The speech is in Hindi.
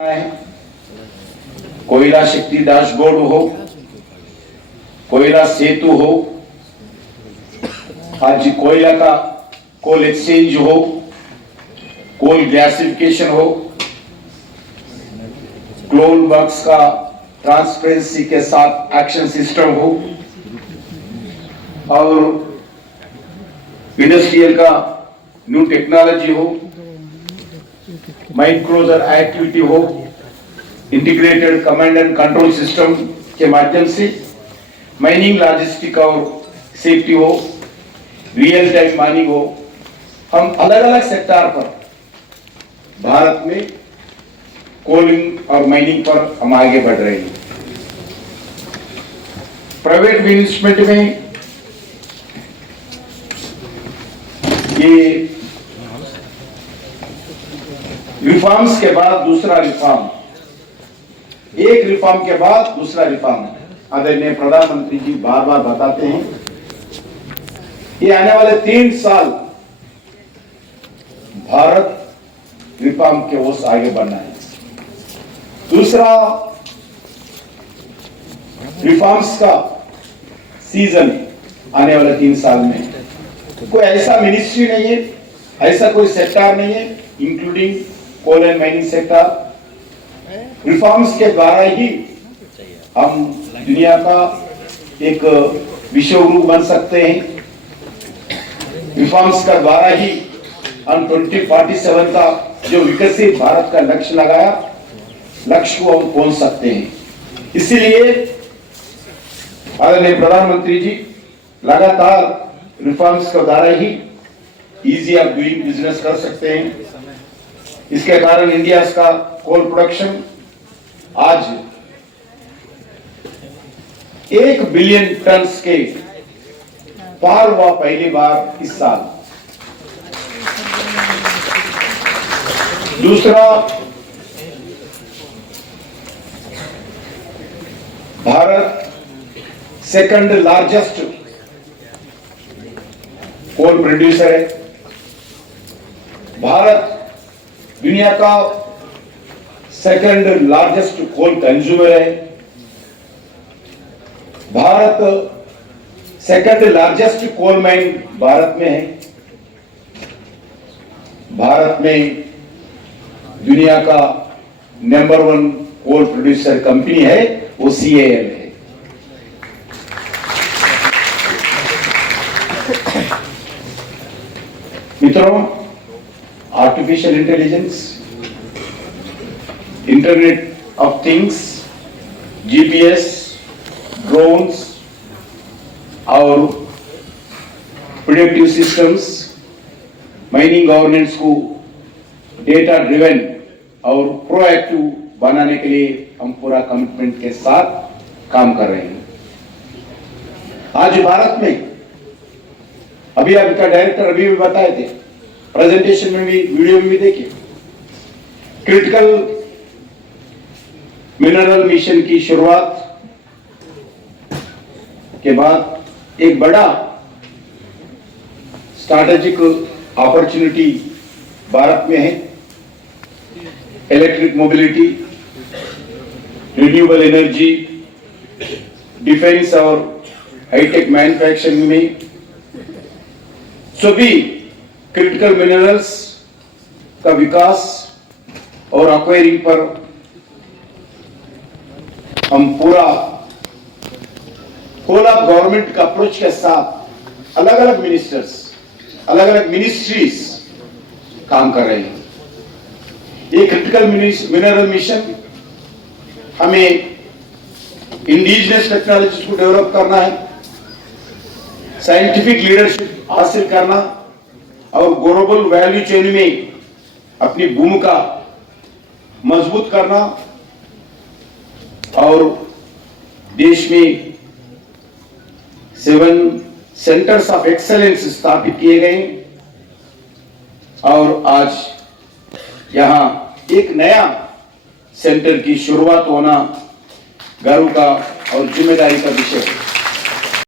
है। कोयला शक्ति डैशबोर्ड हो, कोयला सेतु हो, आज कोयला का कोल एक्सचेंज हो, कोल गैसिफिकेशन हो, क्लोन वर्क्स का ट्रांसपेरेंसी के साथ एक्शन सिस्टम हो और इंडस्ट्रियल का न्यू टेक्नोलॉजी हो, माइन क्लोजर एक्टिविटी हो, integrated command and control system के माध्यम से माइनिंग लॉजिस्टिक और सेफ्टी हो, रियल टाइम माइनिंग हो, हम अलग अलग सेक्टर पर भारत में कोलिंग और माइनिंग पर हम आगे बढ़ रहे हैं। प्राइवेट इन्वेस्टमेंट में ये रिफॉर्म्स के बाद दूसरा रिफॉर्म, एक रिफॉर्म के बाद दूसरा रिफॉर्म आदरणीय प्रधानमंत्री जी बार बार बताते हैं। ये आने वाले 3 साल भारत रिफॉर्म के ओर आगे बढ़ना है। दूसरा रिफॉर्म्स का सीजन आने वाले 3 साल में कोई ऐसा मिनिस्ट्री नहीं है, ऐसा कोई सेक्टर नहीं है including coal and mining sector. Reforms के द्वारा ही हम दुनिया का एक विश्व गुरु बन सकते हैं। रिफॉर्म्स का द्वारा ही हम 2047 का जो विकसित भारत का लक्ष्य लगाया, लक्ष्य को हम पहुंच सकते हैं। इसीलिए आदरणीय प्रधानमंत्री जी लगातार रिफॉर्म्स के द्वारा ही इजी ऑफ डूइंग बिजनेस कर सकते हैं। इसके कारण इंडिया का कोल प्रोडक्शन आज 1 बिलियन टन के पार हुआ पहली बार इस साल। दूसरा, Bharat second largest coal producer है। भारत दुनिया का सेकंड लार्जेस्ट कोल कंज्यूमर है। Bharat second largest coal mine Bharat में है। भारत में दुनिया का नंबर 1 कोल प्रोड्यूसर कंपनी है, वो CAL है। मित्रों, artificial intelligence, internet of things, GPS, drones और प्रिडिक्टिव सिस्टम्स माइनिंग गवर्नेंस को डेटा ड्रिवन और प्रोएक्टिव बनाने के लिए हम पूरा कमिटमेंट के साथ काम कर रहे हैं। आज भारत में अभी आपका डायरेक्टर अभी भी बताए थे, प्रेजेंटेशन में भी, वीडियो में भी देखिए, क्रिटिकल मिनरल मिशन की शुरुआत के बाद एक बड़ा स्ट्रैटेजिक अपॉर्चुनिटी भारत में है। Electric mobility, renewable energy, defence और हाईटेक मैन्युफैक्चरिंग में सभी क्रिटिकल मिनरल्स का विकास और एक्वायरिंग पर हम पूरा होल ऑफ गवर्नमेंट का अप्रोच के साथ अलग अलग मिनिस्टर्स, अलग अलग मिनिस्ट्रीज काम कर रहे हैं। ये क्रिटिकल मिनरल मिशन हमें इंडिजिनस टेक्नोलॉजी को डेवलप करना है, साइंटिफिक लीडरशिप हासिल करना और ग्लोबल वैल्यू चेन में अपनी भूमिका मजबूत करना और देश में 7 सेंटर्स ऑफ एक्सेलेंस स्थापित किए गए और आज यहां एक नया सेंटर की शुरुआत होना गर्व का और जिम्मेदारी का विषय है।